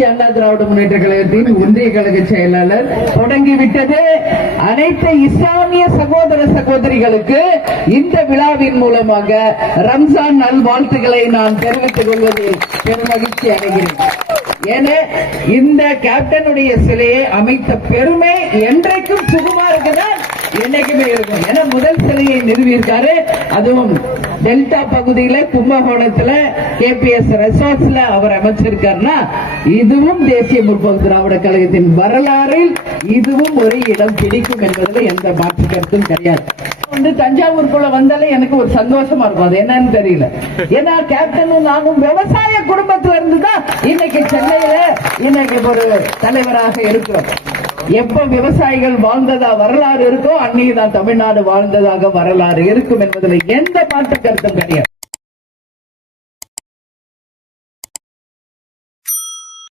அனைத்து அண்ணா திராவிட முன்னேற்ற கழகத்தின் ஒன்றிய கழக செயலாளர் தொடங்கிவிட்டது. அனைத்து இஸ்லாமிய சகோதர சகோதரிகளுக்கு இந்த விழாவின் மூலமாக ரம்ஜான் நல்வாழ்த்துக்களை நான் தெரிவித்துக் கொள்வதில் பெரும் மகிழ்ச்சி அடைகிறேன். என இந்த கேப்டனுடைய சிலையை அமைத்த பெருமை என்றைக்கும் சுகுமாருக்கு தான் என்னைக்குமே இருக்கும். ஏன்னா முதல் சிலையை நிறுவியிருக்காரு, அதுவும் டெல்டா பகுதியில கும்பகோணத்துல கேபிஎஸ் ரெசார்ட்ஸ்ல அவர் அமைச்சிருக்காருன்னா இதுவும் தேசிய முற்போக்கு திராவிட கழகத்தின் வரலாறில் இதுவும் ஒரு இடம் பிடிக்கும் என்பதில் எந்த மாற்று கருத்தும் கிடையாது. தஞ்சாவூருக்குள்ள வந்தாலே எனக்கு ஒரு சந்தோஷமா இருக்கும். அது என்னன்னு தெரியல. ஏன்னா கேப்டனும் நானும் விவசாய குடும்பத்துல இருந்துதான் இன்னைக்கு சென்னையில இன்னைக்கு ஒரு தலைவராக இருக்கிறோம். எப்ப விவசாயிகள் வாழ்ந்ததா வரலாறு இருக்கோ அன்னைக்குதான் தமிழ்நாடு வாழ்ந்ததாக வரலாறு இருக்கும் என்பதில் எந்த மாற்று கருத்தும் கிடையாது.